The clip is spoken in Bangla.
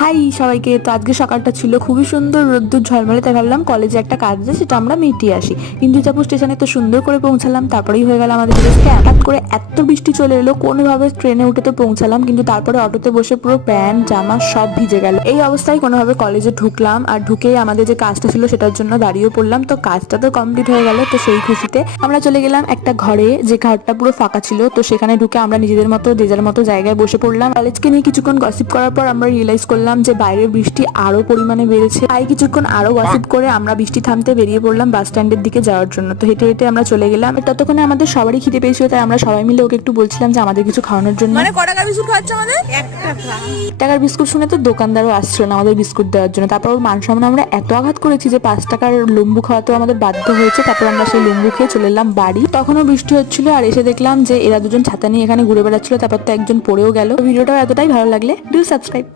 হাই সবাইকে। তো আজকে সকালটা ছিল খুবই সুন্দর, রোদ্দুর ঝলমলে, তাই ভাবলাম কলেজে একটা কাজ আছে সেটা আমরা মিটিয়ে আসি। ইন্দুচাপুর স্টেশনে তো সুন্দর করে পৌঁছালাম, তারপরেই হয়ে গেল আমাদের স্ক্যাম। হঠাৎ করে এত বৃষ্টি চলে এলো, কোনোভাবে ট্রেনে উঠে তো পৌঁছালাম, কিন্তু তারপরে অটোতে বসে পুরো প্যান্ট জামা সব ভিজে গেল। এই অবস্থায় কোনোভাবে কলেজে ঢুকলাম, আর ঢুকেই আমাদের যে কাজটা ছিল সেটার জন্য দাঁড়িয়ে পড়লাম। তো কাজটা তো কমপ্লিট হয়ে গেল, তো সেই খুশিতে আমরা চলে গেলাম একটা ঘরে, যে ঘরটা পুরো ফাঁকা ছিল। তো সেখানে ঢুকে আমরা নিজেদের মতো যে যার মতো জায়গায় বসে পড়লাম। কলেজকে নিয়ে কিছুক্ষণ গসিপ করার পর আমরা রিয়েলাইজ করলাম যে বাইরের বৃষ্টি আরো পরিমাণে বেড়েছে। তাই কিছুক্ষণ আরো গসিপ করে আমরা বৃষ্টি থামতে বেরিয়ে পড়লাম বাস স্ট্যান্ডের দিকে যাওয়ার জন্য। তো হেঁটে হেঁটে আমরা চলে গেলাম। ততক্ষণে আমাদের সবারই খিদে পেয়েছিল, তাই আমরা সবাই মিলে ওকে একটু বলছিলাম যে আমাদের কিছু খাওয়ানোর জন্য। মানে কটা বিস্কুট খাওয়াচ্ছে আমাদের? 1 টাকা। টাকার বিস্কুট শুনে তো দোকানদারও আসছিল না আমাদের বিস্কুট দেওয়ার জন্য। তারপর ওর মান সম্মান আমরা এত আঘাত করেছি যে 5 টাকার লম্বু খাওয়াতেও আমাদের বাধ্য হয়েছে। তারপর আমরা সেই লম্বু খেয়ে চলে এলাম বাড়ি। তখনও বৃষ্টি হচ্ছিল, আর এসে দেখলাম যে এরা দুজন ছাতা নিয়ে এখানে ঘুরে বেড়াচ্ছিল। তারপর তো একজন পড়েও গেল। ভিডিওটা এতটাই ভালো লাগলে ডু সাবস্ক্রাইব।